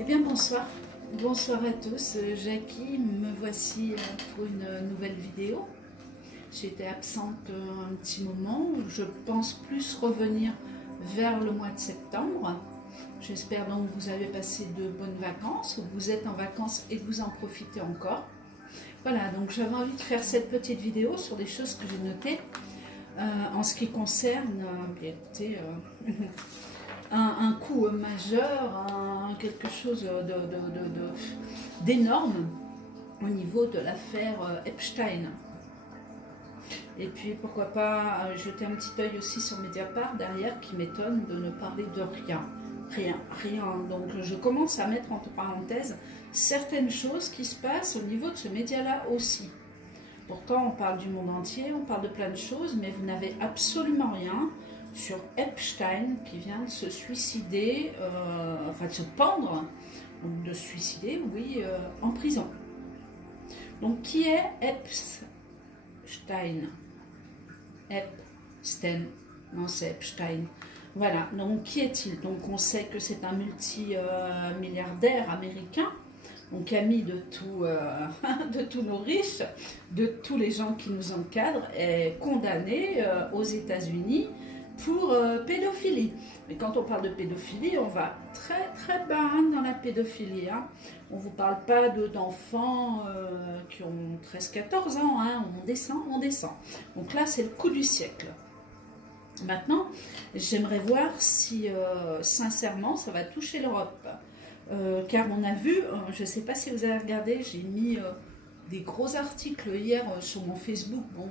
Eh bien bonsoir, bonsoir à tous, Jackie, me voici pour une nouvelle vidéo. J'étais absente un petit moment, je pense plus revenir vers le mois de septembre. J'espère donc que vous avez passé de bonnes vacances, ou que vous êtes en vacances et que vous en profitez encore. Voilà, donc j'avais envie de faire cette petite vidéo sur des choses que j'ai notées en ce qui concerne un coup majeur, quelque chose d'énorme au niveau de l'affaire Epstein. Et puis pourquoi pas jeter un petit œil aussi sur Mediapart derrière, qui m'étonne de ne parler de rien. Rien. Donc je commence à mettre entre parenthèses certaines choses qui se passent au niveau de ce média-là aussi. Pourtant on parle du monde entier, on parle de plein de choses, mais vous n'avez absolument rien sur Epstein qui vient de se suicider, enfin de se pendre, donc de se suicider, oui, en prison. Donc qui est Epstein? Epstein, non c'est Epstein. Voilà, donc qui est-il? Donc on sait que c'est un multimilliardaire américain, donc ami de tous nos riches, de tous les gens qui nous encadrent, est condamné aux États-Unis pour pédophilie. Mais quand on parle de pédophilie, on va très bas dans la pédophilie. Hein. On ne vous parle pas d'enfants qui ont 13-14 ans, hein. On descend. Donc là, c'est le coup du siècle. Maintenant, j'aimerais voir si, sincèrement, ça va toucher l'Europe. Car on a vu, je ne sais pas si vous avez regardé, j'ai mis des gros articles hier sur mon Facebook. Bon,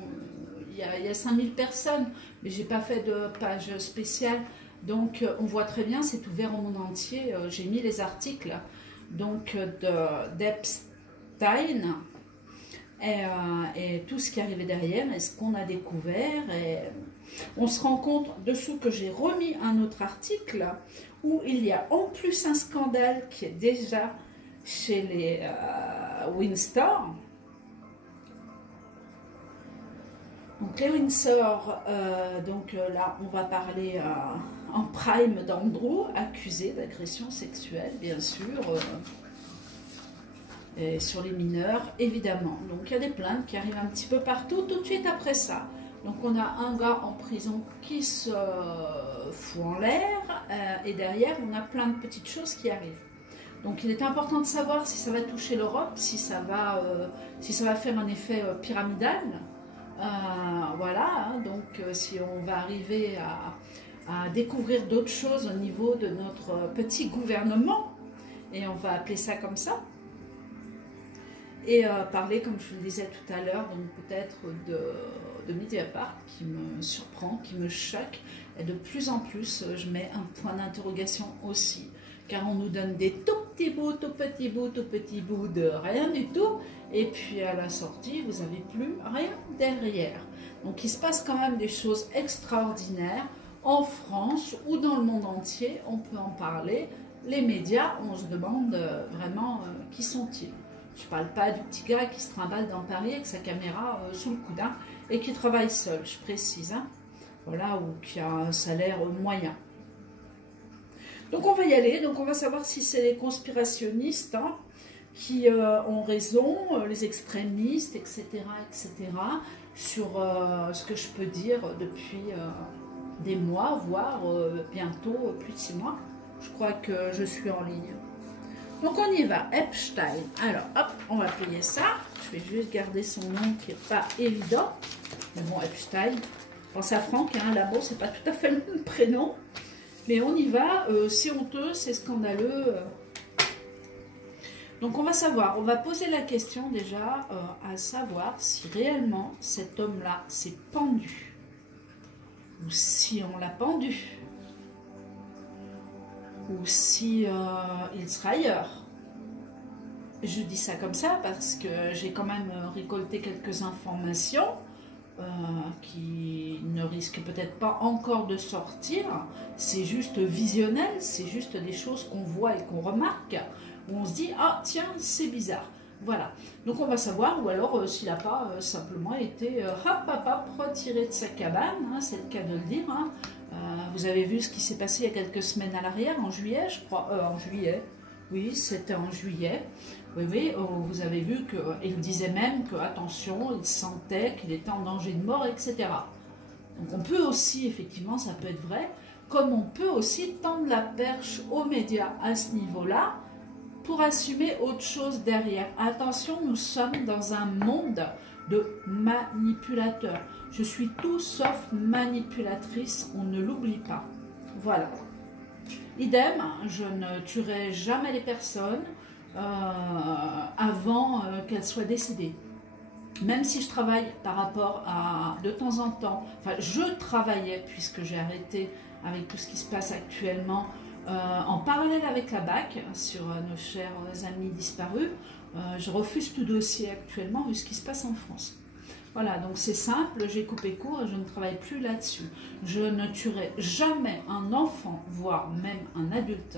il y a 5000 personnes, mais j'ai pas fait de page spéciale. Donc, on voit très bien, c'est ouvert au monde entier. J'ai mis les articles donc d'Epstein et tout ce qui arrivait derrière, et ce qu'on a découvert. Et on se rend compte dessous que j'ai remis un autre article où il y a en plus un scandale qui est déjà chez les Windsor. Donc les Windsor, là on va parler en prime d'Andrew, accusé d'agression sexuelle bien sûr, et sur les mineurs évidemment. Donc il y a des plaintes qui arrivent un petit peu partout tout de suite après ça. Donc on a un gars en prison qui se fout en l'air et derrière on a plein de petites choses qui arrivent. Donc il est important de savoir si ça va toucher l'Europe, si ça va faire un effet pyramidal. Voilà, hein, donc si on va arriver à découvrir d'autres choses au niveau de notre petit gouvernement, et on va appeler ça comme ça, et parler, comme je vous le disais tout à l'heure, donc peut-être de Mediapart qui me surprend, qui me choque, et de plus en plus je mets un point d'interrogation aussi, car on nous donne des tout petits bouts de rien du tout, et puis à la sortie vous n'avez plus rien derrière. Donc il se passe quand même des choses extraordinaires en France ou dans le monde entier, on peut en parler. Les médias, on se demande vraiment qui sont-ils. Je ne parle pas du petit gars qui se trimballe dans Paris avec sa caméra sous le coude, hein, et qui travaille seul, je précise, hein, voilà, ou qui a un salaire moyen. Donc on va y aller, donc on va savoir si c'est les conspirationnistes, hein, qui ont raison, les extrémistes, etc., sur ce que je peux dire depuis des mois, voire bientôt plus de 6 mois. Je crois que je suis en ligne. Donc on y va, Epstein. Alors hop, on va payer ça. Je vais juste garder son nom qui n'est pas évident. Mais bon, Epstein, je pense à Franck, hein, là-bas, c'est pas tout à fait le même prénom. Mais on y va, c'est honteux, c'est scandaleux. Donc on va savoir, on va poser la question déjà à savoir si réellement cet homme-là s'est pendu. Ou si on l'a pendu. Ou si il sera ailleurs. Je dis ça comme ça parce que j'ai quand même récolté quelques informations qui ne risquent peut-être pas encore de sortir. C'est juste visionnel, c'est juste des choses qu'on voit et qu'on remarque, où on se dit « Ah tiens, c'est bizarre ». Voilà, donc on va savoir, ou alors s'il n'a pas simplement été retiré de sa cabane, hein, c'est le cas de le dire, hein. Vous avez vu ce qui s'est passé il y a quelques semaines à l'arrière, en juillet, je crois, en juillet, Oui, c'était en juillet. Oui, oui, vous avez vu qu'il disait même que, attention, il sentait qu'il était en danger de mort, etc. Donc on peut aussi, effectivement, ça peut être vrai, comme on peut aussi tendre la perche aux médias à ce niveau-là pour assumer autre chose derrière. Attention, nous sommes dans un monde de manipulateurs. Je suis tout sauf manipulatrice, on ne l'oublie pas. Voilà. Idem, je ne tuerai jamais les personnes avant qu'elles soient décédées. Même si je travaille par rapport à, de temps en temps, enfin je travaillais puisque j'ai arrêté avec tout ce qui se passe actuellement, en parallèle avec la BAC sur nos chers amis disparus, je refuse tout dossier actuellement vu ce qui se passe en France. Voilà, donc c'est simple, j'ai coupé court et je ne travaille plus là-dessus. Je ne tuerai jamais un enfant, voire même un adulte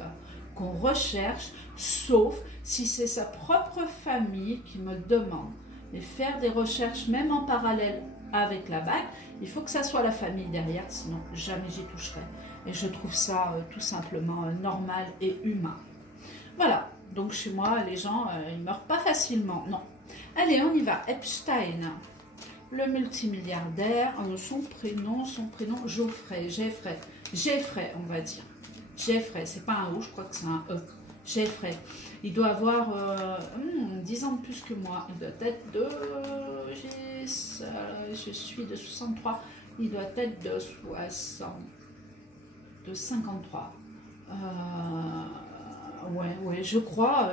qu'on recherche, sauf si c'est sa propre famille qui me demande. Mais faire des recherches, même en parallèle avec la BAC, il faut que ça soit la famille derrière, sinon jamais j'y toucherai. Et je trouve ça tout simplement normal et humain. Voilà, donc chez moi, les gens, ils meurent pas facilement, non. Allez, on y va. Epstein, le multimilliardaire, son prénom, Geoffrey, Jeffrey, on va dire. Jeffrey, c'est pas un O, je crois que c'est un E. Jeffrey, il doit avoir 10 ans de plus que moi. Il doit être de... je suis de 63. Il doit être de 60... de 53. Ouais, je crois.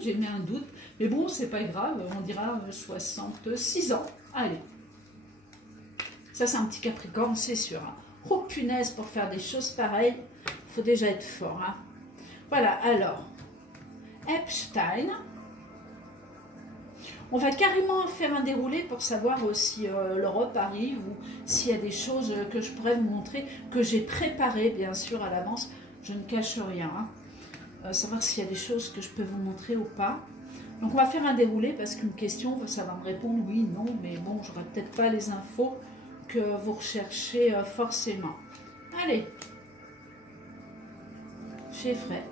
J'ai mis un doute. Mais bon, c'est pas grave. On dira 66 ans. Allez. Ça, c'est un petit Capricorne, c'est sûr. Hein. Oh, punaise, pour faire des choses pareilles, il faut déjà être fort. Hein. Voilà, alors, Epstein. On va carrément faire un déroulé pour savoir si l'Europe arrive ou s'il y a des choses que je pourrais vous montrer, que j'ai préparées, bien sûr, à l'avance. Je ne cache rien. Hein. Savoir s'il y a des choses que je peux vous montrer ou pas. Donc, on va faire un déroulé parce qu'une question, ça va me répondre oui, non, mais bon, j'aurai peut-être pas les infos que vous recherchez forcément. Allez. Jeffrey.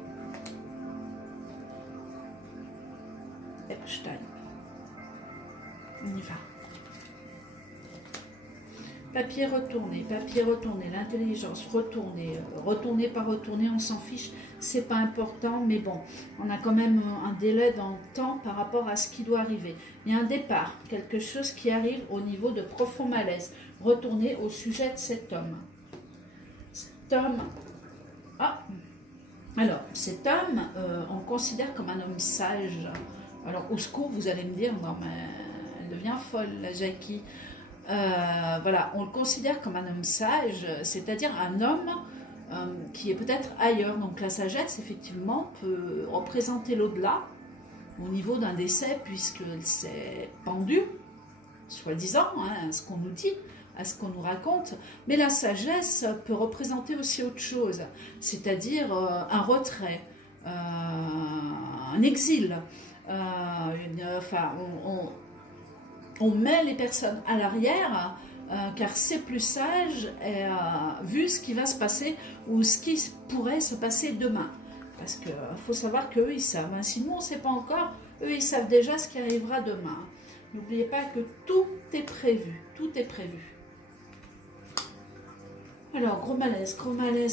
Epstein. On y va. Papier retourné, l'intelligence retournée, retourné par retourné, on s'en fiche, c'est pas important, mais bon, on a quand même un délai dans le temps par rapport à ce qui doit arriver. Il y a un départ, quelque chose qui arrive au niveau de profond malaise. Retourner au sujet de cet homme. Cet homme... Ah, alors, cet homme, on le considère comme un homme sage. Alors, au secours, vous allez me dire, non mais elle devient folle, la Jackie. Voilà, on le considère comme un homme sage, c'est-à-dire un homme qui est peut-être ailleurs. Donc la sagesse, effectivement, peut représenter l'au-delà au niveau d'un décès, puisqu'elle s'est pendue, soi-disant, hein, à ce qu'on nous dit, à ce qu'on nous raconte. Mais la sagesse peut représenter aussi autre chose, c'est-à-dire un retrait, un exil. Enfin, on met les personnes à l'arrière car c'est plus sage vu ce qui va se passer ou ce qui pourrait se passer demain. Parce qu'il faut savoir qu'eux, ils savent. Hein. Si nous, on ne sait pas encore, eux, ils savent déjà ce qui arrivera demain. N'oubliez pas que tout est prévu. Tout est prévu. Alors, gros malaise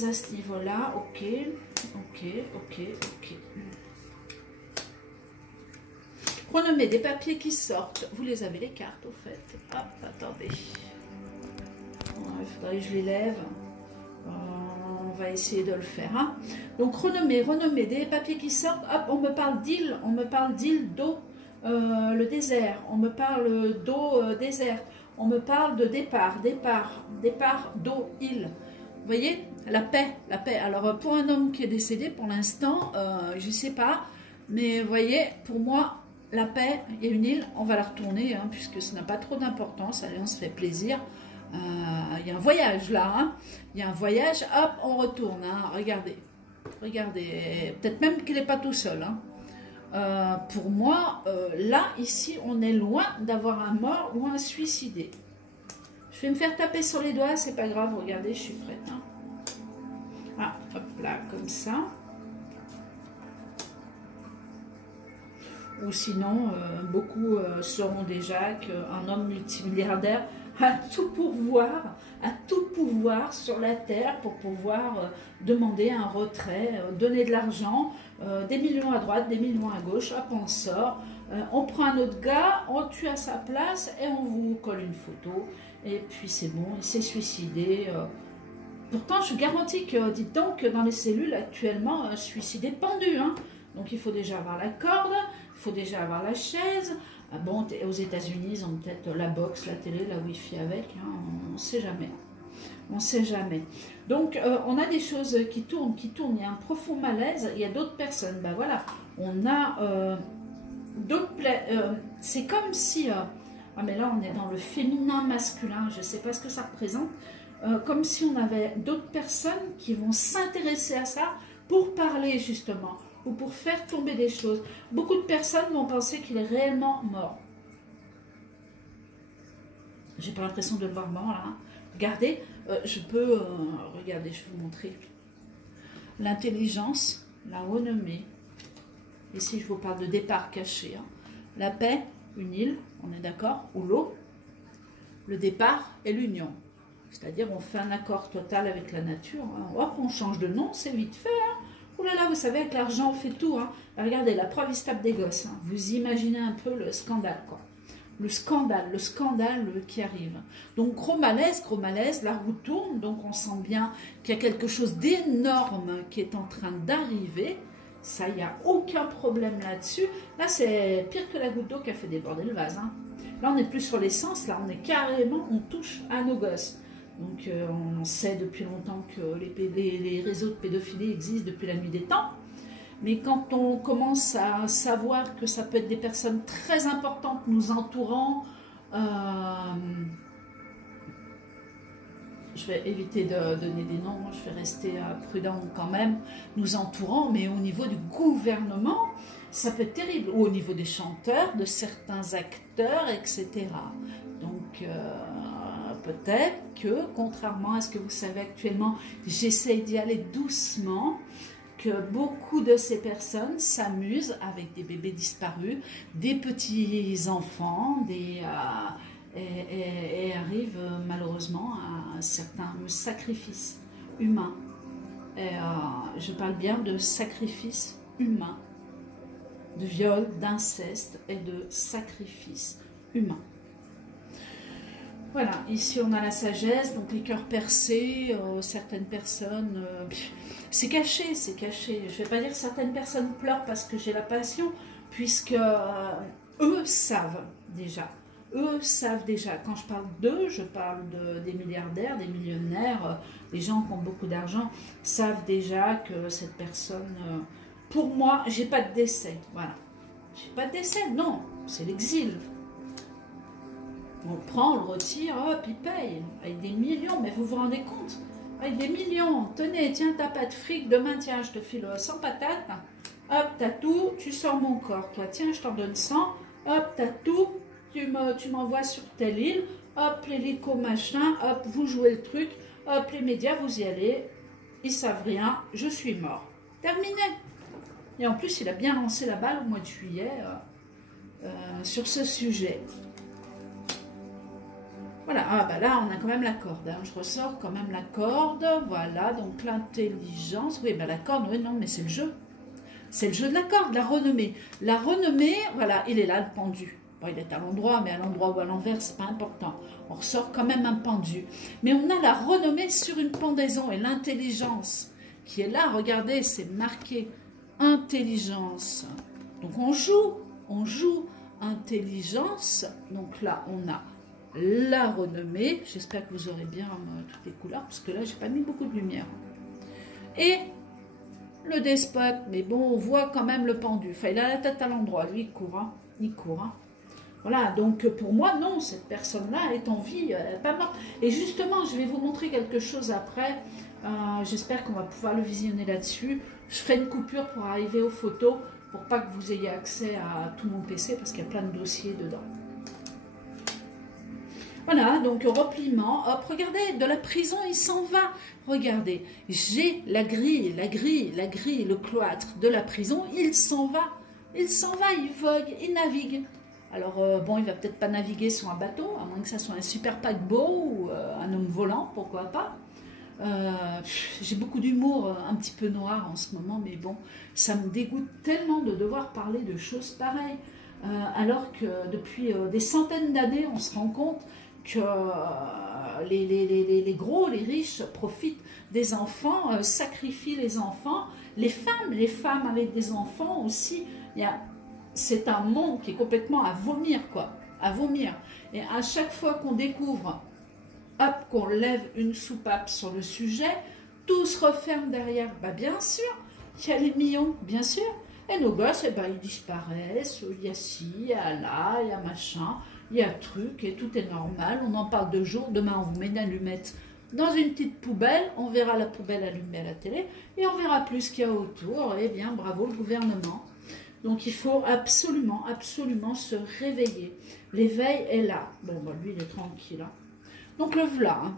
à ce niveau-là. Ok. Renommez des papiers qui sortent. Vous les avez les cartes au fait. Hop, attendez. Il faudrait que je les lève. On va essayer de le faire. Hein. Donc renommez des papiers qui sortent. Hop, on me parle d'île, d'eau, le désert. On me parle d'eau, désert. On me parle de départ, d'eau, île. Vous voyez, la paix. Alors pour un homme qui est décédé, pour l'instant, je ne sais pas. Mais vous voyez, pour moi, la paix, il y a une île, on va la retourner, hein, puisque ça n'a pas trop d'importance. Allez, on se fait plaisir. Il y a un voyage là, hein. Il y a un voyage, hop, on retourne. Hein. Regardez, peut-être même qu'il n'est pas tout seul. Hein. Pour moi, là, ici, on est loin d'avoir un mort ou un suicidé. Je vais me faire taper sur les doigts, c'est pas grave, regardez, je suis prête. Hein. Ah, hop là, comme ça. ou sinon, beaucoup sauront déjà qu'un homme multimilliardaire a tout pouvoir sur la terre pour pouvoir demander un retrait, donner de l'argent, des millions à droite, des millions à gauche, hop, on sort, on prend un autre gars, on le tue à sa place et on vous colle une photo, et puis c'est bon, il s'est suicidé. Pourtant, je garantis que, dites donc, dans les cellules actuellement, suicidé pendu, hein. Donc il faut déjà avoir la corde, il faut déjà avoir la chaise. Bon, aux États-Unis, ils ont peut-être la box, la télé, la Wi-Fi avec, hein, on ne sait jamais. On ne sait jamais. Donc, on a des choses qui tournent, il y a un profond malaise, il y a d'autres personnes. Ben voilà, on a d'autres... c'est comme si... ah mais là, on est dans le féminin masculin, je ne sais pas ce que ça représente. Comme si on avait d'autres personnes qui vont s'intéresser à ça pour parler justement, ou pour faire tomber des choses. Beaucoup de personnes vont penser qu'il est réellement mort. J'ai pas l'impression de le voir mort là. Hein. Regardez, je peux... regardez, je vais vous montrer. L'intelligence, la renommée. Ici, je vous parle de départ caché. Hein. La paix, une île, on est d'accord, ou l'eau. Le départ et l'union. C'est-à-dire, on fait un accord total avec la nature. Hein. Hop, on change de nom, c'est vite fait. Hein. Oh là là, vous savez, avec l'argent, on fait tout. Hein. Regardez, la preuve, il se tape des gosses. Hein. Vous imaginez un peu le scandale, quoi. Le scandale qui arrive. Donc, gros malaise, la roue tourne. Donc, on sent bien qu'il y a quelque chose d'énorme qui est en train d'arriver. Ça, il n'y a aucun problème là-dessus. Là, c'est pire que la goutte d'eau qui a fait déborder le vase. Hein. Là, on n'est plus sur l'essence. Là, on est carrément, on touche à nos gosses. Donc, on sait depuis longtemps que les réseaux de pédophilie existent depuis la nuit des temps. Mais quand on commence à savoir que ça peut être des personnes très importantes nous entourant, je vais éviter de donner des noms, je vais rester prudent quand même, nous entourant, mais au niveau du gouvernement, ça peut être terrible. Ou au niveau des chanteurs, de certains acteurs, etc. Donc... peut-être que, contrairement à ce que vous savez actuellement, j'essaye d'y aller doucement, que beaucoup de ces personnes s'amusent avec des bébés disparus, des petits-enfants, et arrivent malheureusement à certains sacrifices humains. Je parle bien de sacrifices humains, de viol, d'inceste et de sacrifices humains. Voilà, ici on a la sagesse, donc les cœurs percés, certaines personnes, c'est caché, c'est caché. Je ne vais pas dire que certaines personnes pleurent parce que j'ai la passion, puisque eux savent déjà. Eux savent déjà. Quand je parle d'eux, je parle des milliardaires, des millionnaires, des gens qui ont beaucoup d'argent, savent déjà que cette personne, pour moi, j'ai pas de décès. Voilà. J'ai pas de décès, non, c'est l'exil. On le prend, on le retire, hop, il paye. Avec des millions, mais vous vous rendez compte? Avec des millions, tenez, tiens, t'as pas de fric, demain, tiens, je te file 100 patates. Hop, t'as tout, tu sors mon corps, toi. Tiens, je t'en donne 100. Hop, t'as tout, tu m'envoies sur telle île. Hop, l'hélico, machin, hop, vous jouez le truc. Hop, les médias, vous y allez. Ils savent rien, je suis mort. Terminé. Et en plus, il a bien lancé la balle au mois de juillet sur ce sujet. Voilà, ah bah là on a quand même la corde, hein. Je ressors quand même la corde, voilà, donc l'intelligence, oui, bah la corde, oui, non, mais c'est le jeu. C'est le jeu de la corde, la renommée. La renommée, voilà, il est là, le pendu. Bon, il est à l'endroit, mais à l'endroit ou à l'envers, c'est pas important. On ressort quand même un pendu. Mais on a la renommée sur une pendaison et l'intelligence qui est là, regardez, c'est marqué intelligence. Donc on joue intelligence, donc là on a la renommée, j'espère que vous aurez bien toutes les couleurs, parce que là, j'ai pas mis beaucoup de lumière. Et le despote, mais bon, on voit quand même le pendu. Enfin, il a la tête à l'endroit, lui, il court, hein. Il court, hein. Voilà, donc pour moi, non, cette personne-là est en vie, elle n'est pas morte. Et justement, je vais vous montrer quelque chose après. J'espère qu'on va pouvoir le visionner là-dessus. Je ferai une coupure pour arriver aux photos, pour pas que vous ayez accès à tout mon PC, parce qu'il y a plein de dossiers dedans. Voilà, donc repliement, hop, regardez, de la prison, il s'en va. Regardez, j'ai la grille, le cloître de la prison, il s'en va. Il s'en va, il vogue, il navigue. Alors, bon, il va peut-être pas naviguer sur un bateau, à moins que ça soit un super paquebot ou un homme volant, pourquoi pas. J'ai beaucoup d'humour un petit peu noir en ce moment, mais bon, ça me dégoûte tellement de devoir parler de choses pareilles, alors que depuis des centaines d'années, on se rend compte que les gros, les riches profitent des enfants, sacrifient les enfants, les femmes avec des enfants aussi, c'est un monde qui est complètement à vomir, quoi, à vomir. Et à chaque fois qu'on découvre, hop, qu'on lève une soupape sur le sujet, tout se referme derrière. Bah bien sûr, il y a les millions, bien sûr. Et nos gosses, eh ben, ils disparaissent, il y a ci, il y a là, il y a machin, il y a truc, et tout est normal. On en parle 2 jours, demain on vous met une allumette dans une petite poubelle, on verra la poubelle allumée à la télé, et on verra plus ce qu'il y a autour. Eh bien, bravo le gouvernement. Donc il faut absolument, absolument se réveiller. L'éveil est là. Bon, bah, lui, il est tranquille. Hein. Donc le voilà. Hein.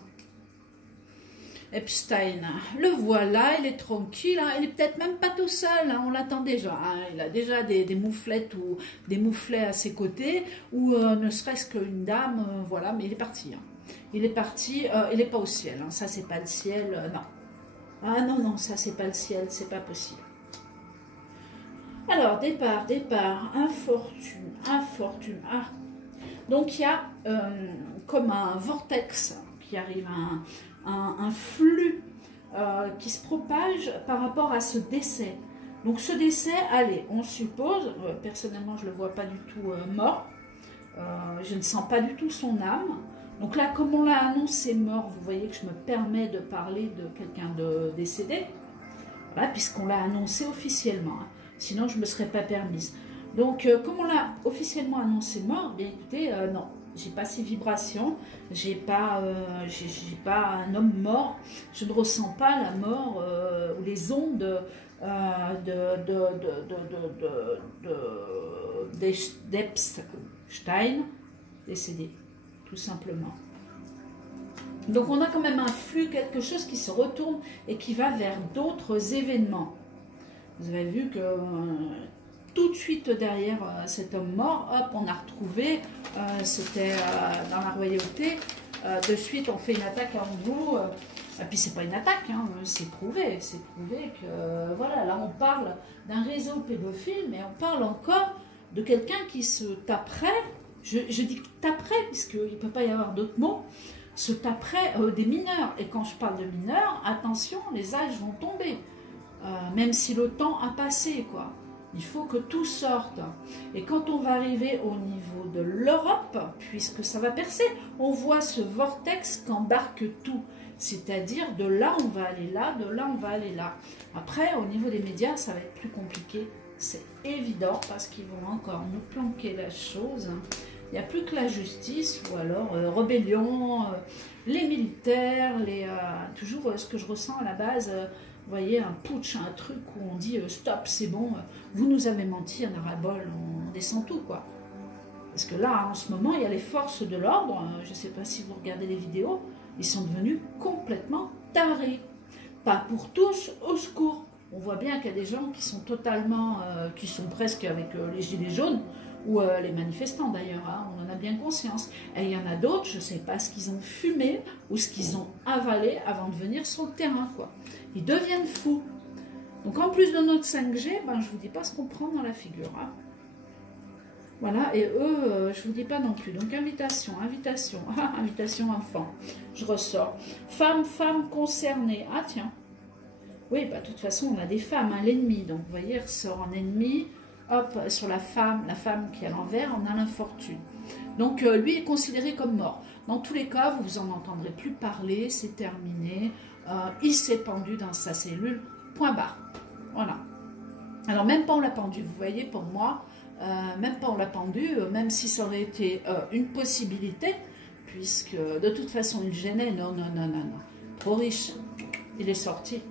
Epstein, le voilà, il est tranquille. Hein. Il est peut-être même pas tout seul. Hein. On l'attend déjà. Hein. Il a déjà des mouflettes ou des mouflets à ses côtés. Ou ne serait-ce qu'une dame. Voilà, mais il est parti. Hein. Il est parti. Il n'est pas au ciel. Hein. Ça, c'est pas le ciel. Non. Ah non, non, ça, c'est pas le ciel. C'est pas possible. Alors, départ, infortune. Ah. Donc, il y a comme un vortex qui arrive, un flux qui se propage par rapport à ce décès. Donc, ce décès, allez, on suppose, personnellement, je ne le vois pas du tout mort. Je ne sens pas du tout son âme. Donc là, comme on l'a annoncé mort, vous voyez que je me permets de parler de quelqu'un de décédé. Voilà, puisqu'on l'a annoncé officiellement. Hein. Sinon, je ne me serais pas permise. Donc, comme on l'a officiellement annoncé mort, bien écoutez, non, j'ai pas ces vibrations, j'ai pas un homme mort, je ne ressens pas la mort ou les ondes d'Epstein décédé, tout simplement. Donc, on a quand même un flux, quelque chose qui se retourne et qui va vers d'autres événements. Vous avez vu que tout de suite derrière cet homme mort, hop, on a retrouvé, c'était dans la royauté, de suite on fait une attaque à vous, et puis c'est pas une attaque, hein, c'est prouvé que, voilà, là on parle d'un réseau pédophile, mais on parle encore de quelqu'un qui se taperait, je dis taperait, puisqu'il ne peut pas y avoir d'autres mots, se taperait des mineurs, et quand je parle de mineurs, attention, les âges vont tomber. Même si le temps a passé, quoi. Il faut que tout sorte. Et quand on va arriver au niveau de l'Europe, puisque ça va percer, on voit ce vortex qu'embarque tout. C'est-à-dire de là on va aller là, de là on va aller là. Après, au niveau des médias, ça va être plus compliqué. C'est évident, parce qu'ils vont encore nous planquer la chose. Il n'y a plus que la justice, ou alors rébellion, les militaires, toujours ce que je ressens à la base... Vous voyez, un putsch, un truc où on dit stop, c'est bon, vous nous avez menti, un arabole, on descend tout, quoi. Parce que là, en ce moment, il y a les forces de l'ordre, je ne sais pas si vous regardez les vidéos, ils sont devenus complètement tarés. Pas pour tous, au secours. On voit bien qu'il y a des gens qui sont totalement, qui sont presque avec les gilets jaunes, ou les manifestants d'ailleurs, hein, on en a bien conscience. Et il y en a d'autres, je ne sais pas ce qu'ils ont fumé ou ce qu'ils ont avalé avant de venir sur le terrain, quoi. Ils deviennent fous. Donc en plus de notre 5G, ben, je ne vous dis pas ce qu'on prend dans la figure. Hein. Voilà, et eux, je ne vous dis pas non plus. Donc invitation, invitation enfant. Je ressors. Femme concernée. Ah tiens. Oui, bah, de toute façon, on a des femmes, hein, l'ennemi. Donc vous voyez, il ressort en ennemi. Hop, sur la femme qui est à l'envers, on a l'infortune. Donc lui est considéré comme mort. Dans tous les cas, vous en entendrez plus parler, c'est terminé. Il s'est pendu dans sa cellule, point barre. Voilà. Alors même pas on l'a pendu, vous voyez, pour moi, même pas on l'a pendu, même si ça aurait été une possibilité, puisque de toute façon il gênait, non. Trop riche, il est sorti.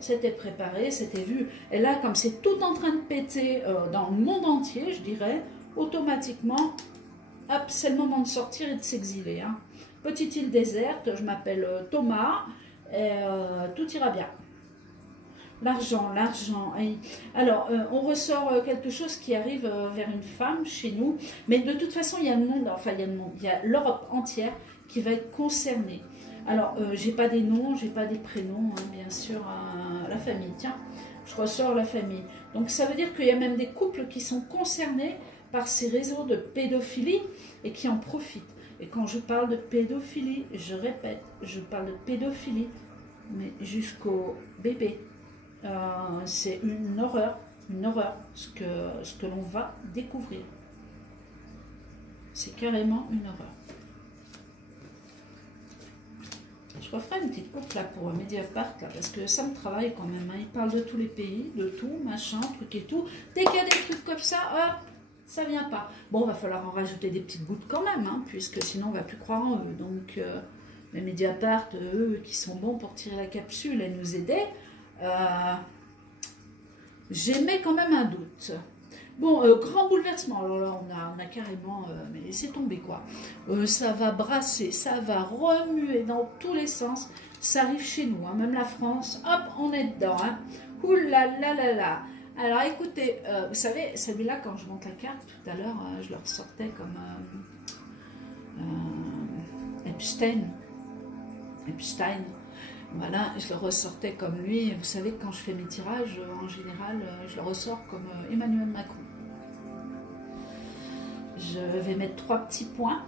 C'était préparé, c'était vu. Et là, comme c'est tout en train de péter dans le monde entier, je dirais, automatiquement, hop, c'est le moment de sortir et de s'exiler. Hein. Petite île déserte, je m'appelle Thomas, et tout ira bien. L'argent, l'argent. Alors, on ressort quelque chose qui arrive vers une femme chez nous, mais de toute façon, il y a le monde, enfin, il y a le monde, il y a l'Europe entière qui va être concernée. Alors, j'ai pas des noms, j'ai pas des prénoms, hein, bien sûr, la famille. Tiens, je ressors la famille. Donc, ça veut dire qu'il y a même des couples qui sont concernés par ces réseaux de pédophilie et qui en profitent. Et quand je parle de pédophilie, je répète, je parle de pédophilie, mais jusqu'au bébé. C'est une horreur, ce que l'on va découvrir. C'est carrément une horreur. Je referai une petite coupe là pour Mediapart, là, parce que ça me travaille quand même. Hein. Ils parlent de tous les pays, de tout, machin, truc et tout. Dès qu'il y a des trucs comme ça, ça vient pas. Bon, va falloir en rajouter des petites gouttes quand même, hein, puisque sinon on va plus croire en eux. Donc, les Mediapart, eux, qui sont bons pour tirer la capsule et nous aider, j'émets quand même un doute. Bon, grand bouleversement. Alors là, on a carrément... mais laissez tomber, quoi. Ça va brasser, ça va remuer dans tous les sens. Ça arrive chez nous, hein, même la France. Hop, on est dedans. Hein. Ouh là là là là. Alors, écoutez, vous savez, celui-là, quand je monte la carte, tout à l'heure, je le ressortais comme Epstein. Voilà, je le ressortais comme lui. Vous savez que quand je fais mes tirages, en général, je le ressors comme Emmanuel Macron. Je vais mettre 3 petits points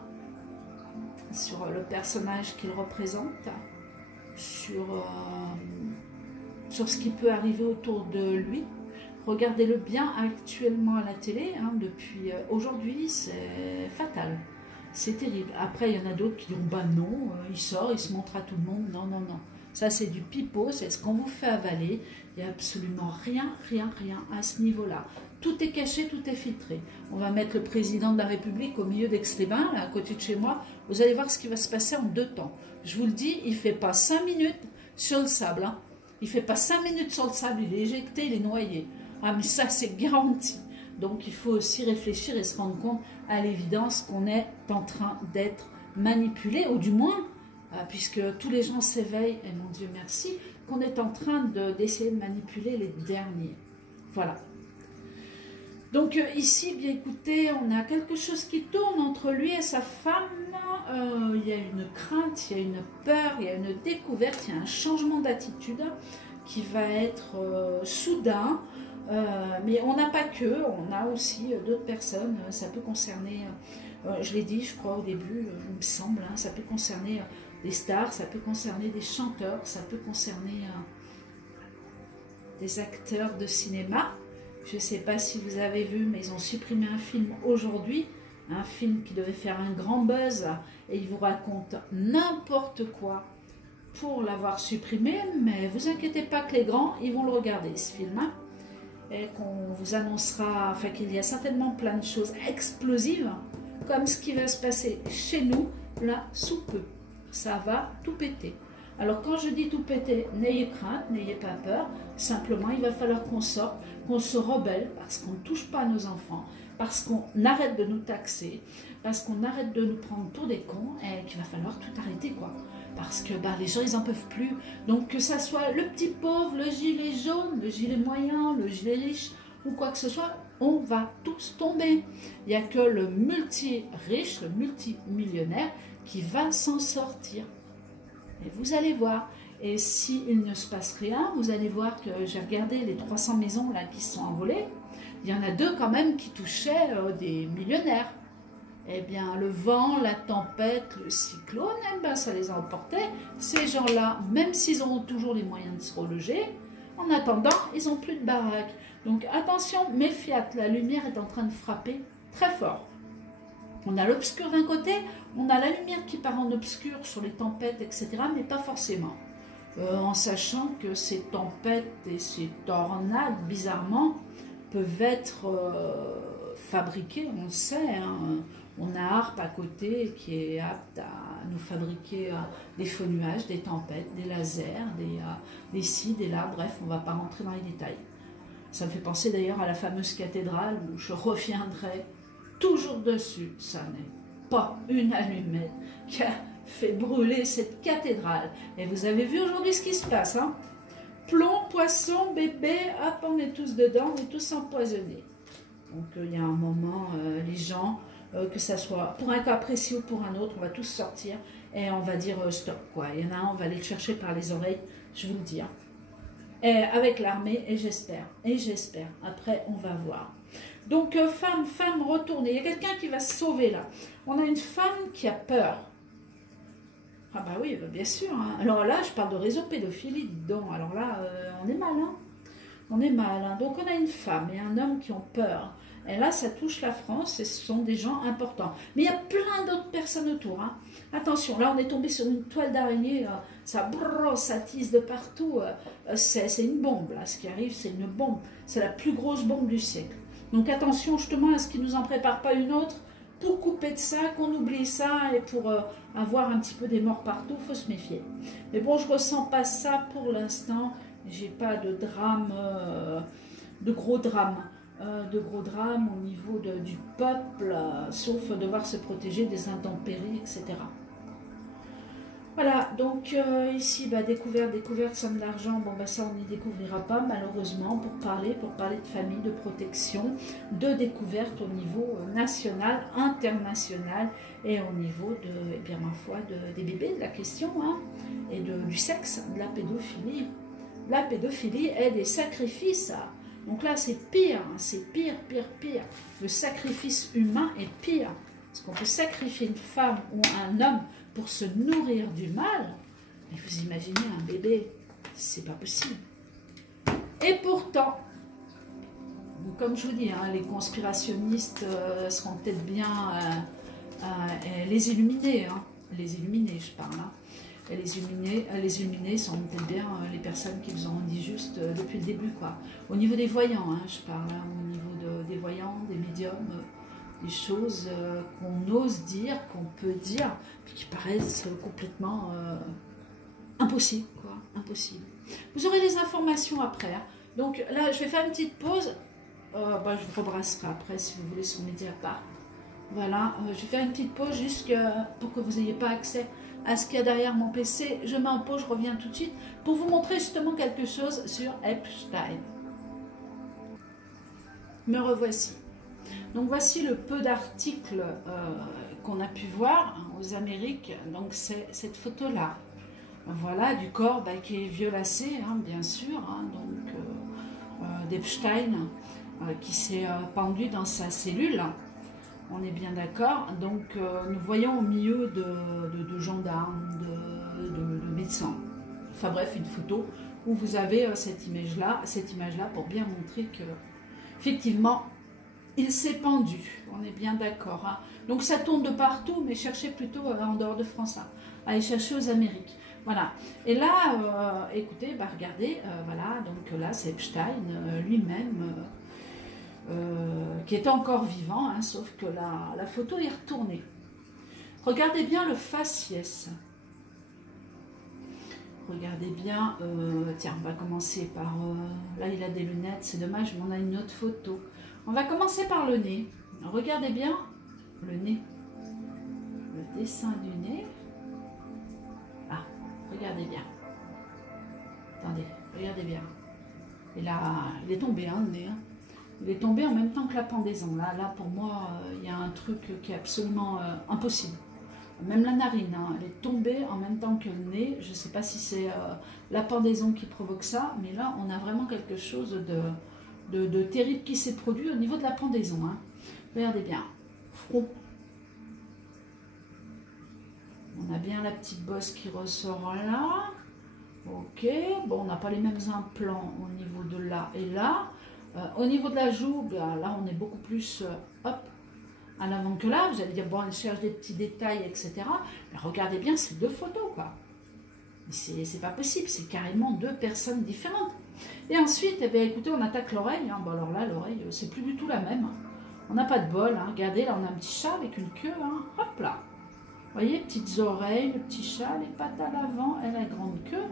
sur le personnage qu'il représente, sur ce qui peut arriver autour de lui. Regardez-le bien actuellement à la télé, hein, depuis aujourd'hui, c'est fatal. C'est terrible. Après, il y en a d'autres qui disent, bah non, il sort, il se montre à tout le monde. Non, non, non. Ça, c'est du pipeau, c'est ce qu'on vous fait avaler. Il n'y a absolument rien à ce niveau-là. Tout est caché, tout est filtré. On va mettre le président de la République au milieu d'Aix-les-Bains, là, à côté de chez moi. Vous allez voir ce qui va se passer en 2 temps. Je vous le dis, il ne fait pas 5 minutes sur le sable. Hein. Il ne fait pas 5 minutes sur le sable, il est éjecté, il est noyé. Ah, mais ça, c'est garanti. Donc, il faut aussi réfléchir et se rendre compte à l'évidence qu'on est en train d'être manipulé, ou du moins, puisque tous les gens s'éveillent, et mon Dieu merci, qu'on est en train d'essayer de manipuler les derniers. Voilà. Donc ici, bien écoutez, on a quelque chose qui tourne entre lui et sa femme. Il y a une crainte, il y a une peur, il y a une découverte, il y a un changement d'attitude qui va être soudain. Mais on n'a pas que, on a aussi d'autres personnes. Ça peut concerner, je l'ai dit, je crois au début, il me semble, hein, ça peut concerner des stars, ça peut concerner des chanteurs, ça peut concerner des acteurs de cinéma. Je ne sais pas si vous avez vu, mais ils ont supprimé un film aujourd'hui, un film qui devait faire un grand buzz, et ils vous racontent n'importe quoi pour l'avoir supprimé, mais vous inquiétez pas que les grands, ils vont le regarder, ce film, hein, et qu'on vous annoncera, enfin qu'il y a certainement plein de choses explosives, comme ce qui va se passer chez nous, là, sous peu. Ça va tout péter. Alors quand je dis tout péter, n'ayez crainte, n'ayez pas peur, simplement il va falloir qu'on sorte, qu'on se rebelle, parce qu'on ne touche pas à nos enfants, parce qu'on arrête de nous taxer, parce qu'on arrête de nous prendre pour des cons, et qu'il va falloir tout arrêter, quoi. Parce que les gens, ils n'en peuvent plus. Donc que ça soit le petit pauvre, le gilet jaune, le gilet moyen, le gilet riche, ou quoi que ce soit, on va tous tomber. Il n'y a que le multi-riche, le multimillionnaire, qui va s'en sortir. Et vous allez voir. Et s'il ne se passe rien, vous allez voir que j'ai regardé les 300 maisons là qui se sont envolées. Il y en a 2 quand même qui touchaient des millionnaires. Eh bien, le vent, la tempête, le cyclone, eh ben, ça les a emportés. Ces gens-là, même s'ils auront toujours les moyens de se reloger, en attendant, ils n'ont plus de baraque. Donc attention, méfiat, la lumière est en train de frapper très fort. On a l'obscur d'un côté, on a la lumière qui part en obscur sur les tempêtes, etc., mais pas forcément. En sachant que ces tempêtes et ces tornades, bizarrement, peuvent être fabriquées, on le sait. Hein. On a Harpe à côté qui est apte à nous fabriquer des faux nuages, des tempêtes, des lasers, des ci, des là, bref, on ne va pas rentrer dans les détails. Ça me fait penser d'ailleurs à la fameuse cathédrale où je reviendrai toujours dessus. Ça n'est pas une allumette qui a fait brûler cette cathédrale. Et vous avez vu aujourd'hui ce qui se passe, hein? plomb, poisson, bébé, hop, on est tous dedans, on est tous empoisonnés. Donc il y a un moment, les gens, que ça soit pour un cas précis ou pour un autre, on va tous sortir et on va dire stop, quoi. Il y en a un, on va aller le chercher par les oreilles, je vous le dis. Hein. Et avec l'armée, et j'espère, après on va voir. Donc femme, retournez, il y a quelqu'un qui va se sauver là. On a une femme qui a peur. Ah bah oui, bien sûr. Hein. Alors là, je parle de réseau pédophilie dedans. Alors là, on est mal. Hein. On est mal. Hein. Donc on a une femme et un homme qui ont peur. Et là, ça touche la France et ce sont des gens importants. Mais il y a plein d'autres personnes autour. Hein. Attention, là, on est tombé sur une toile d'araignée. Ça brosse, ça tisse de partout. C'est une bombe. Là. Ce qui arrive, c'est une bombe. C'est la plus grosse bombe du siècle. Donc attention justement à ce qu'ils ne nous en préparent pas une autre. Pour couper de ça, qu'on oublie ça et pour avoir un petit peu des morts partout, il faut se méfier. Mais bon, je ne ressens pas ça pour l'instant. J'ai pas de drame, de gros drame au niveau du peuple, sauf devoir se protéger des intempéries, etc. Voilà, donc ici, bah, découverte, somme d'argent, bon bah ça on n'y découvrira pas malheureusement pour parler de famille, de protection, de découverte au niveau national, international et au niveau de, eh bien ma foi, des bébés, de la question, hein, et du sexe, de la pédophilie. La pédophilie est des sacrifices. Donc là c'est pire, hein, c'est pire. Le sacrifice humain est pire. Parce qu'on peut sacrifier une femme ou un homme pour se nourrir du mal. Mais vous imaginez un bébé, c'est pas possible. Et pourtant, comme je vous dis, hein, les conspirationnistes seront peut-être bien les illuminés, hein, les illuminés je parle. Hein. Et les illuminés sont peut-être bien les personnes qui vous ont dit juste depuis le début, quoi. Au niveau des voyants, hein, je parle, hein, au niveau des voyants, des médiums, des choses qu'on ose dire, qu'on peut dire, puis qui paraissent complètement impossibles, quoi, impossible. Vous aurez les informations après. Hein. Donc là, je vais faire une petite pause. Bah, je vous rebrasserai après si vous voulez sur Mediapart. Voilà, je vais faire une petite pause juste pour que vous n'ayez pas accès à ce qu'il y a derrière mon PC. Je mets en pause, je reviens tout de suite pour vous montrer justement quelque chose sur Epstein. Me revoici. Donc voici le peu d'articles qu'on a pu voir hein, aux Amériques. Donc c'est cette photo-là. Voilà, du corps bah, qui est violacé, hein, bien sûr. Hein, donc d'Epstein qui s'est pendu dans sa cellule. On est bien d'accord. Donc nous voyons au milieu de gendarmes, de médecins. Enfin bref, une photo où vous avez cette image-là pour bien montrer que effectivement il s'est pendu, on est bien d'accord. Hein. Donc ça tourne de partout, mais cherchez plutôt en dehors de France. Hein. Allez chercher aux Amériques. Voilà. Et là, écoutez, bah, regardez, voilà, donc là c'est Epstein lui-même qui est encore vivant, hein, sauf que la photo est retournée. Regardez bien le faciès. Regardez bien, tiens, on va commencer par, là il a des lunettes, c'est dommage, mais on a une autre photo. On va commencer par le nez. Regardez bien le nez. Le dessin du nez. Ah, regardez bien. Attendez, regardez bien. Et là, il est tombé, hein, le nez. Hein. Il est tombé en même temps que la pendaison. Là pour moi, il y a un truc qui est absolument impossible. Même la narine, hein, elle est tombée en même temps que le nez. Je ne sais pas si c'est la pendaison qui provoque ça, mais là, on a vraiment quelque chose de terrible qui s'est produit au niveau de la pendaison. Hein. Regardez bien. Front. On a bien la petite bosse qui ressort là. Ok. Bon, on n'a pas les mêmes implants au niveau de là et là. Au niveau de la joue, ben, là, on est beaucoup plus hop, à l'avant que là. Vous allez dire, bon, elle cherche des petits détails, etc. Mais regardez bien ces deux photos, quoi. C'est pas possible. C'est carrément deux personnes différentes. Et ensuite, eh bien, écoutez, on attaque l'oreille. Hein. Bon, alors là, l'oreille, c'est plus du tout la même. On n'a pas de bol. Hein. Regardez, là, on a un petit chat avec une queue. Hein. Hop là. Vous voyez, petites oreilles, le petit chat, les pattes à l'avant et la grande queue.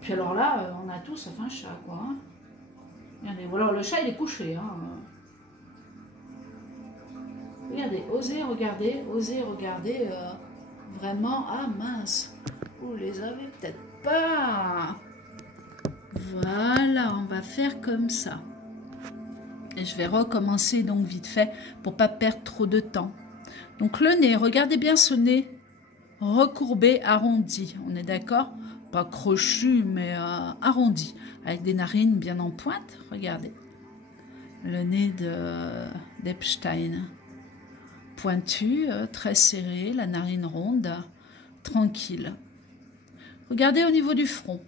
Puis alors là, on a tous, enfin, un chat, quoi. Hein. Regardez, voilà, le chat, il est couché. Hein. Regardez, osez regarder. Vraiment, ah mince. Vous les avez peut-être pas. Voilà, on va faire comme ça. Et je vais recommencer donc vite fait pour pas perdre trop de temps. Donc le nez, regardez bien ce nez recourbé, arrondi. On est d'accord? Pas crochu, mais arrondi. Avec des narines bien en pointe. Regardez. Le nez d'Epstein. Pointu, très serré, la narine ronde, tranquille. Regardez au niveau du front.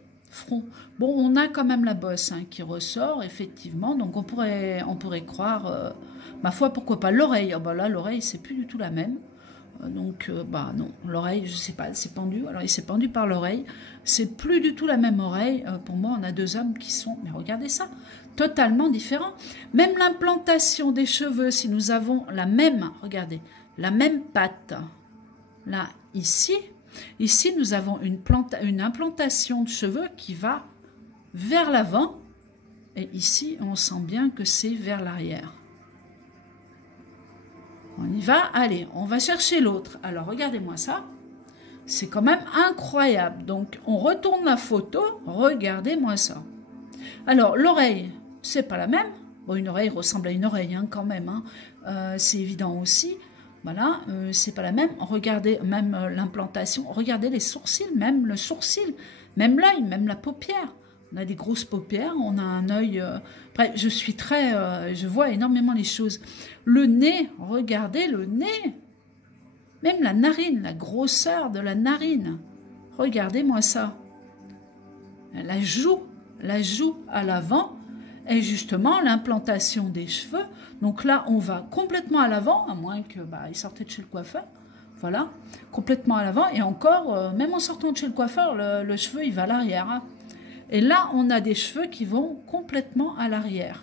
Bon, on a quand même la bosse hein, qui ressort, effectivement. Donc on pourrait croire, ma foi, pourquoi pas l'oreille. Oh, bah là, l'oreille, c'est plus du tout la même. Donc, bah non, l'oreille, je sais pas, elle s'est pendue. Alors, il s'est pendu par l'oreille. C'est plus du tout la même oreille. Pour moi, on a deux hommes qui sont, mais regardez ça, totalement différents. Même l'implantation des cheveux, si nous avons la même, regardez, la même patte, là, ici, nous avons une implantation de cheveux qui va vers l'avant. Et ici, on sent bien que c'est vers l'arrière. On y va, allez, on va chercher l'autre. Alors, regardez-moi ça. C'est quand même incroyable. Donc, on retourne la photo. Regardez-moi ça. Alors, l'oreille, c'est pas la même. Bon, une oreille ressemble à une oreille, hein, quand même. Hein. C'est évident aussi. Voilà, c'est pas la même. Regardez même l'implantation. Regardez les sourcils, même le sourcil. Même l'œil, même la paupière. On a des grosses paupières, on a un œil... Bref, je suis très... je vois énormément les choses. Le nez, regardez le nez. Même la narine, la grosseur de la narine. Regardez-moi ça. La joue à l'avant est justement l'implantation des cheveux. Donc là, on va complètement à l'avant, à moins que il sortait de chez le coiffeur. Voilà, complètement à l'avant. Et encore, même en sortant de chez le coiffeur, le cheveu, il va à l'arrière. Hein. Et là, on a des cheveux qui vont complètement à l'arrière.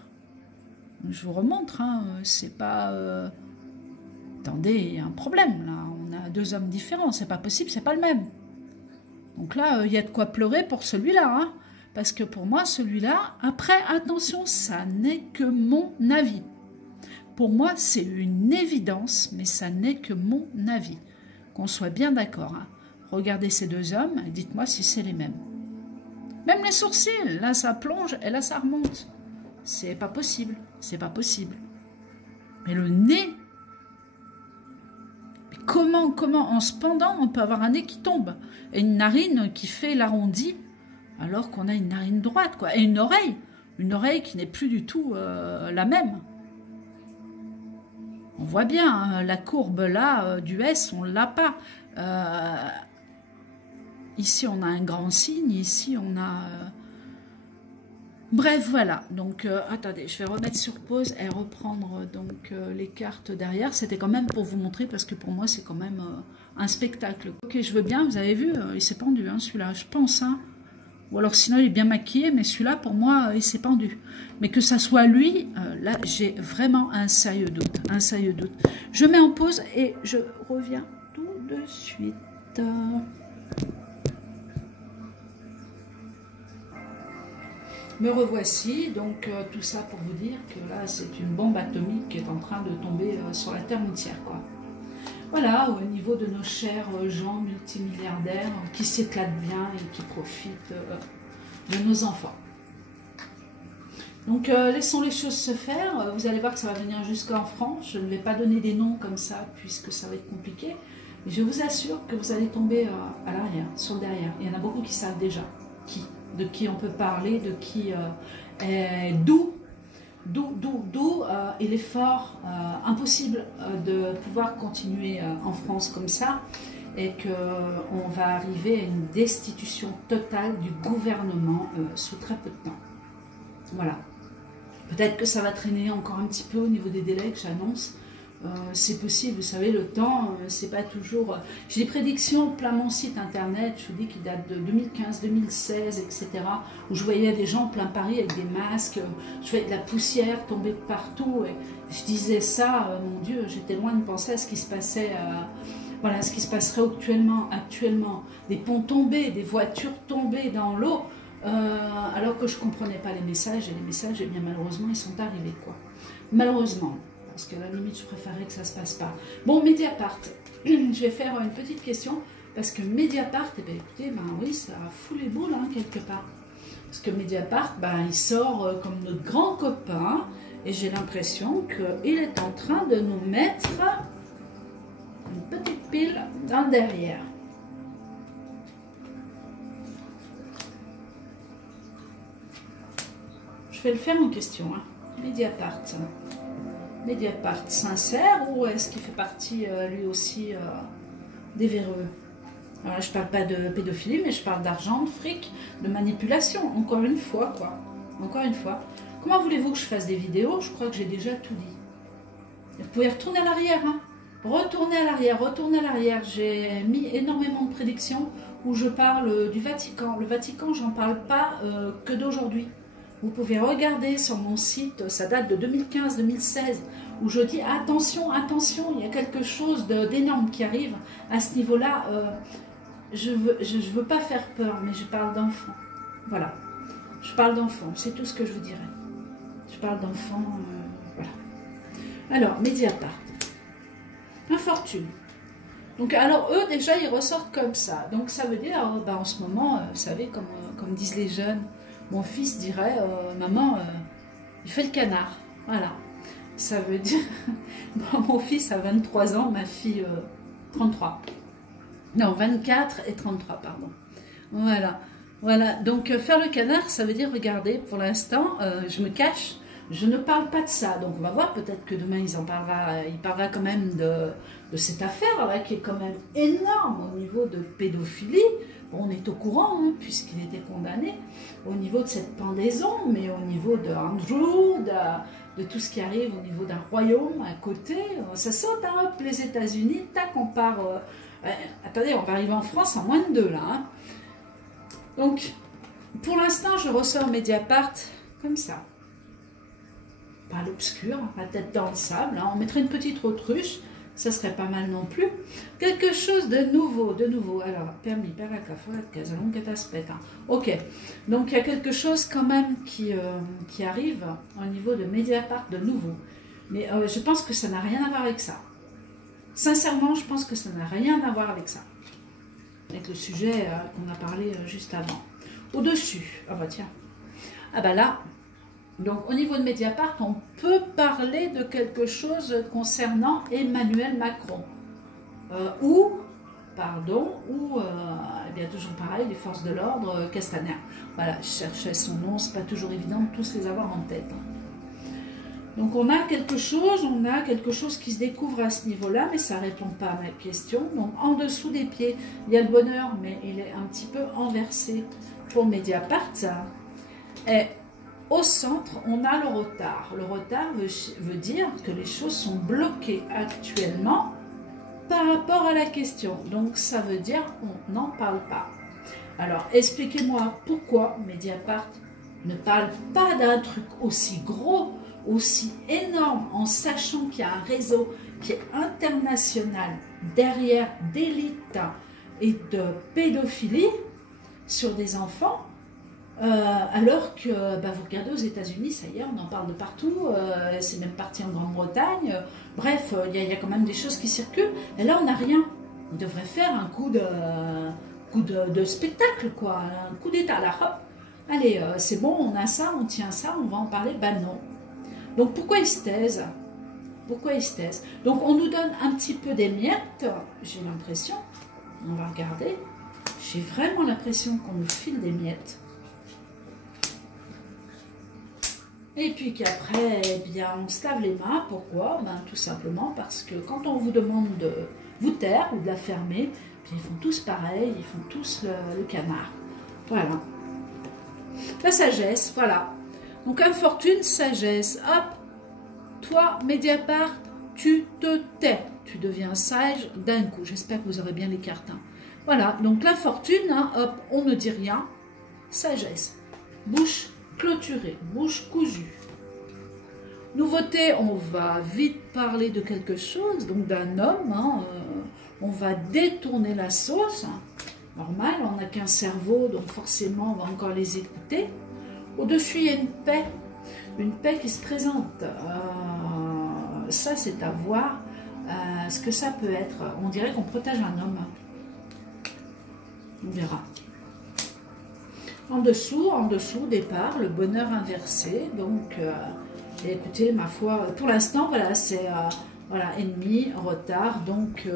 Je vous remontre, hein, c'est pas... Attendez, il y a un problème, là. On a deux hommes différents, c'est pas possible, c'est pas le même. Donc là, il y a de quoi pleurer pour celui-là, hein, parce que pour moi, celui-là... Après, attention, ça n'est que mon avis. Pour moi, c'est une évidence, mais ça n'est que mon avis. Qu'on soit bien d'accord. Hein. Regardez ces deux hommes, et dites-moi si c'est les mêmes. Même les sourcils, là ça plonge et là ça remonte. C'est pas possible, c'est pas possible. Mais le nez, mais comment en se pendant on peut avoir un nez qui tombe et une narine qui fait l'arrondi alors qu'on a une narine droite quoi. Et une oreille qui n'est plus du tout la même. On voit bien hein, la courbe là du S, on l'a pas. Ici, on a un grand signe. Ici, on a... Bref, voilà. Donc, attendez, je vais remettre sur pause et reprendre donc les cartes derrière. C'était quand même pour vous montrer, parce que pour moi, c'est quand même un spectacle. Ok, je veux bien. Vous avez vu, il s'est pendu, hein, celui-là, je pense. Hein. Ou alors, sinon, il est bien maquillé. Mais celui-là, pour moi, il s'est pendu. Mais que ça soit lui, là, j'ai vraiment un sérieux doute. Un sérieux doute. Je mets en pause et je reviens tout de suite. Me revoici, donc tout ça pour vous dire que là c'est une bombe atomique qui est en train de tomber sur la Terre entière quoi. Voilà, au niveau de nos chers gens multimilliardaires qui s'éclatent bien et qui profitent de nos enfants. Donc laissons les choses se faire, vous allez voir que ça va venir jusqu'en France, je ne vais pas donner des noms comme ça puisque ça va être compliqué, mais je vous assure que vous allez tomber à l'arrière, sur le derrière. Il y en a beaucoup qui savent déjà de qui on peut parler, de qui est d'où et l'effort impossible de pouvoir continuer en France comme ça et qu'on va arriver à une destitution totale du gouvernement sous très peu de temps. Voilà. Peut-être que ça va traîner encore un petit peu au niveau des délais que j'annonce. C'est possible, vous savez, le temps, c'est pas toujours... J'ai des prédictions plein mon site internet, je vous dis, qui datent de 2015, 2016, etc. Où je voyais des gens plein Paris avec des masques, je voyais de la poussière tomber de partout. Et je disais ça, mon Dieu, j'étais loin de penser à ce qui se passait, voilà, ce qui se passerait actuellement. Des ponts tombés, des voitures tombées dans l'eau, alors que je comprenais pas les messages. Et les messages, eh bien, malheureusement, ils sont arrivés, quoi. Malheureusement. Parce qu'à la limite, je préférais que ça ne se passe pas. Bon, Mediapart, je vais faire une petite question, parce que Mediapart, eh bien, écoutez, ben oui, ça fout les boules, hein, quelque part. Parce que Mediapart, ben, il sort comme notre grand copain. Et j'ai l'impression qu'il est en train de nous mettre une petite pile dans le derrière. Je vais le faire en question. Hein. Mediapart. Mediapart sincère ou est-ce qu'il fait partie lui aussi des véreux? Alors, je parle pas de pédophilie, mais je parle d'argent, de fric, de manipulation. Encore une fois, quoi. Encore une fois. Comment voulez-vous que je fasse des vidéos? Je crois que j'ai déjà tout dit. Vous pouvez retourner à l'arrière. Hein. Retourner à l'arrière, retourner à l'arrière. J'ai mis énormément de prédictions où je parle du Vatican. Le Vatican, j'en parle pas que d'aujourd'hui. Vous pouvez regarder sur mon site, ça date de 2015-2016, où je dis attention, attention, il y a quelque chose d'énorme qui arrive. À ce niveau-là, je veux pas faire peur, mais je parle d'enfants. Voilà. Je parle d'enfants, c'est tout ce que je vous dirais. Je parle d'enfants, voilà. Alors, Mediapart. Infortune. Donc, alors, eux, déjà, ils ressortent comme ça. Donc, ça veut dire, en ce moment, vous savez, comme disent les jeunes, mon fils dirait, maman, il fait le canard. Voilà. Ça veut dire, mon fils a 23 ans, ma fille 33. Non, 24 et 33, pardon. Voilà. Voilà. Donc, faire le canard, ça veut dire, regardez, pour l'instant, je me cache, je ne parle pas de ça. Donc, on va voir, peut-être que demain, il parlera quand même de cette affaire, là, qui est quand même énorme au niveau de pédophilie. Bon, on est au courant, hein, puisqu'il était condamné, au niveau de cette pendaison, mais au niveau de Andrew, de tout ce qui arrive au niveau d'un royaume à côté, ça saute, hein, hop, les États-Unis, tac, on part. Attendez, on va arriver en France en moins de 2, là. Hein. Donc, pour l'instant, je ressors Mediapart comme ça. Pas à l'obscur, la tête dans le sable. Hein. On mettrait une petite autruche. Ça serait pas mal non plus. Quelque chose de nouveau, Alors, permis, peraka, forêt de casalon, cataspect. Hein. Ok. Donc, il y a quelque chose quand même qui arrive au niveau de Mediapart de nouveau. Mais je pense que ça n'a rien à voir avec ça. Sincèrement, je pense que ça n'a rien à voir avec ça. Avec le sujet qu'on a parlé juste avant. Au-dessus. Ah bah tiens. Ah bah là. Donc, au niveau de Mediapart, on peut parler de quelque chose concernant Emmanuel Macron. Ou, eh bien, toujours pareil, les forces de l'ordre, Castaner. Voilà, je cherchais son nom, c'est pas toujours évident de tous les avoir en tête. Donc, on a quelque chose qui se découvre à ce niveau-là, mais ça ne répond pas à ma question. Donc, en dessous des pieds, il y a le bonheur, mais il est un petit peu inversé pour Mediapart. Et au centre, on a le retard. Le retard veut dire que les choses sont bloquées actuellement par rapport à la question. Donc, ça veut dire qu'on n'en parle pas. Alors, expliquez-moi pourquoi Mediapart ne parle pas d'un truc aussi gros, aussi énorme, en sachant qu'il y a un réseau qui est international derrière d'élite et de pédophilie sur des enfants. Alors que vous regardez aux États-Unis, ça y est, on en parle de partout, c'est même parti en Grande-Bretagne. Bref, il y a quand même des choses qui circulent. Et là, on n'a rien. On devrait faire un coup de spectacle, quoi, un coup d'état. Là, hop, allez, c'est bon, on a ça, on tient ça, on va en parler. Ben non. Donc pourquoi ils se taisent? Pourquoi ils se taisent? Donc on nous donne un petit peu des miettes, j'ai l'impression. On va regarder. J'ai vraiment l'impression qu'on nous file des miettes. Et puis qu'après, eh bien, on se lave les mains. Pourquoi? Ben, tout simplement parce que quand on vous demande de vous taire ou de la fermer, puis ils font tous pareil, ils font tous le canard. Voilà. La sagesse, voilà. Donc, infortune, sagesse. Hop, toi, Mediapart, tu te tais. Tu deviens sage d'un coup. J'espère que vous aurez bien les cartes. Hein. Voilà, donc l'infortune, hein, hop, on ne dit rien. Sagesse. Bouche clôturée, bouche cousue. Nouveauté, on va vite parler de quelque chose, donc d'un homme. Hein, on va détourner la sauce. Hein. Normal, on n'a qu'un cerveau, donc forcément, on va encore les écouter. Au-dessus, il y a une paix qui se présente. Ça, c'est à voir ce que ça peut être. On dirait qu'on protège un homme. On verra. En dessous, départ, le bonheur inversé. Donc, et écoutez, ma foi, pour l'instant, voilà, c'est voilà, ennemi, retard. Donc,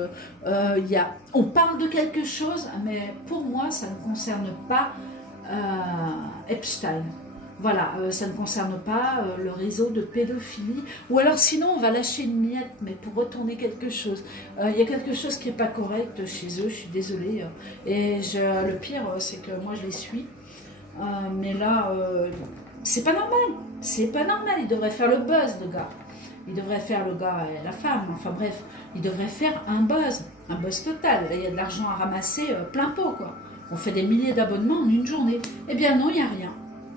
on parle de quelque chose, mais pour moi, ça ne concerne pas Epstein. Voilà, ça ne concerne pas le réseau de pédophilie. Ou alors sinon, on va lâcher une miette, mais pour retourner quelque chose. Il y a quelque chose qui n'est pas correct chez eux, je suis désolée. Et le pire, c'est que moi, je les suis. Mais là, c'est pas normal. C'est pas normal. Il devrait faire le buzz, le gars. Il devrait faire le gars et la femme. Enfin bref, il devrait faire un buzz total. Là, il y a de l'argent à ramasser plein pot, quoi. On fait des milliers d'abonnements en une journée. Eh bien non, il n'y a rien.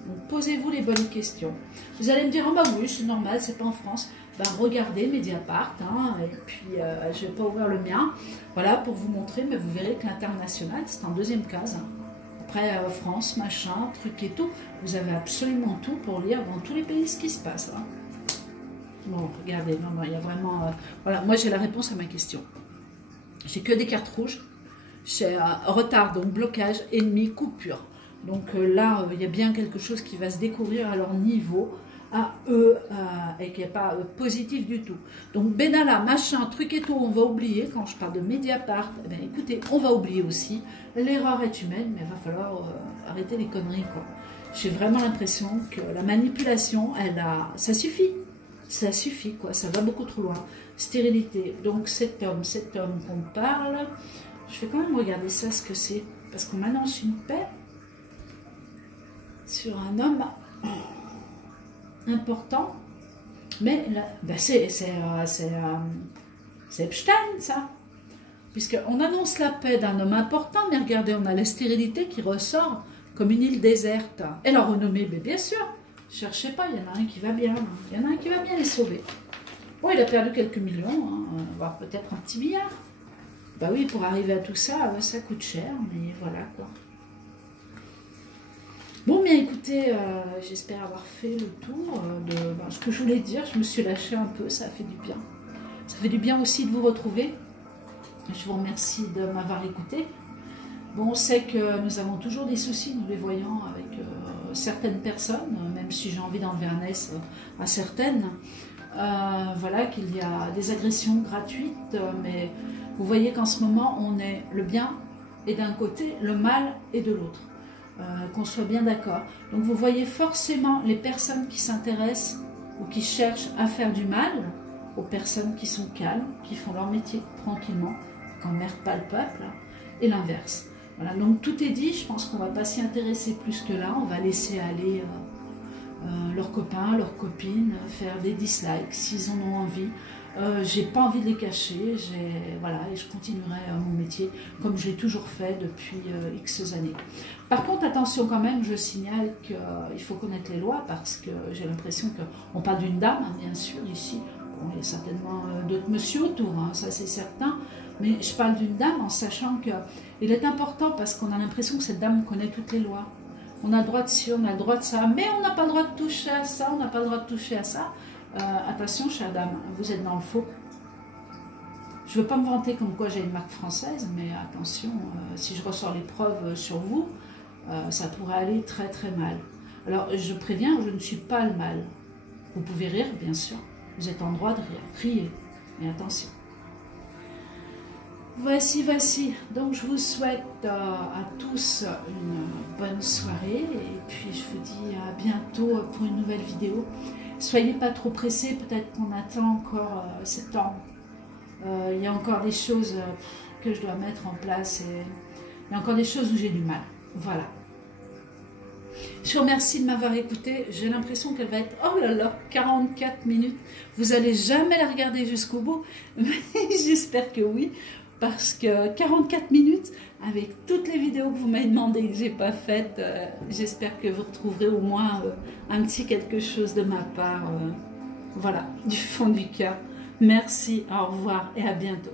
Donc posez-vous les bonnes questions. Vous allez me dire, oh bah oui, c'est normal, c'est pas en France. Ben regardez Mediapart, hein, et puis je vais pas ouvrir le mien. Voilà, pour vous montrer, mais vous verrez que l'international, c'est en deuxième case. Hein. Après, France, machin, truc et tout. Vous avez absolument tout pour lire dans tous les pays ce qui se passe. Hein. Bon, regardez, non, il y a vraiment... voilà, moi j'ai la réponse à ma question. J'ai que des cartes rouges. J'ai retard, donc blocage, ennemi, coupure. Donc là, il y a bien quelque chose qui va se découvrir à leur niveau, à eux, et qui n'est pas positif du tout. Donc Benalla, machin, truc et tout, on va oublier. Quand je parle de Mediapart, eh bien, écoutez, on va oublier aussi. L'erreur est humaine, mais il va falloir arrêter les conneries, quoi. J'ai vraiment l'impression que la manipulation, ça suffit. Ça suffit, quoi. Ça va beaucoup trop loin. Stérilité. Donc cet homme qu'on parle, je vais quand même regarder ça, ce que c'est. Parce qu'on m'annonce une paix sur un homme important, mais ben c'est Epstein, ça, puisqu'on annonce la paix d'un homme important, mais regardez, on a la stérilité qui ressort comme une île déserte, et la renommée, mais bien sûr, cherchez pas, il y en a un qui va bien, il y en a un qui va bien les sauver. Bon, il a perdu quelques millions, hein, voire peut-être un petit milliard. Bah oui, pour arriver à tout ça, ça coûte cher, mais voilà, quoi. Bon, bien écoutez, j'espère avoir fait le tour de ce que je voulais dire. Je me suis lâchée un peu, ça a fait du bien. Ça fait du bien aussi de vous retrouver. Je vous remercie de m'avoir écouté. Bon, on sait que nous avons toujours des soucis, nous les voyons, avec certaines personnes, même si j'ai envie d'enlever un S à certaines. Voilà, qu'il y a des agressions gratuites, mais vous voyez qu'en ce moment, on est le bien et d'un côté, le mal et de l'autre. Qu'on soit bien d'accord. Donc vous voyez forcément les personnes qui s'intéressent ou qui cherchent à faire du mal aux personnes qui sont calmes, qui font leur métier tranquillement, qui n'emmerdent pas le peuple, et l'inverse. Voilà, donc tout est dit, je pense qu'on ne va pas s'y intéresser plus que là, on va laisser aller leurs copains, leurs copines, faire des dislikes s'ils en ont envie. J'ai pas envie de les cacher, voilà, et je continuerai mon métier comme je l'ai toujours fait depuis X années. Par contre, attention quand même, je signale qu'il faut connaître les lois parce que j'ai l'impression qu'on parle d'une dame, hein, bien sûr, ici. Bon, il y a certainement d'autres messieurs autour, hein, ça c'est certain, mais je parle d'une dame en sachant qu'il est important parce qu'on a l'impression que cette dame connaît toutes les lois. On a le droit de ci, on a le droit de ça, mais on n'a pas le droit de toucher à ça, on n'a pas le droit de toucher à ça. Attention, chère dame, vous êtes dans le faux. Je ne veux pas me vanter comme quoi j'ai une marque française, mais attention, si je ressors les preuves sur vous, ça pourrait aller très très mal. Alors, je préviens, je ne suis pas le mal. Vous pouvez rire, bien sûr. Vous êtes en droit de rire. Riez, mais attention. Voici. Donc, je vous souhaite à tous une bonne soirée. Et puis, je vous dis à bientôt pour une nouvelle vidéo. Soyez pas trop pressés, peut-être qu'on attend encore septembre. Il y a encore des choses que je dois mettre en place et il y a encore des choses où j'ai du mal. Voilà. Je vous remercie de m'avoir écouté. J'ai l'impression qu'elle va être, oh là là, 44 minutes. Vous n'allez jamais la regarder jusqu'au bout, mais j'espère que oui. Parce que 44 minutes, avec toutes les vidéos que vous m'avez demandé et que je n'ai pas faites, j'espère que vous retrouverez au moins un petit quelque chose de ma part. Voilà, du fond du cœur. Merci, au revoir et à bientôt.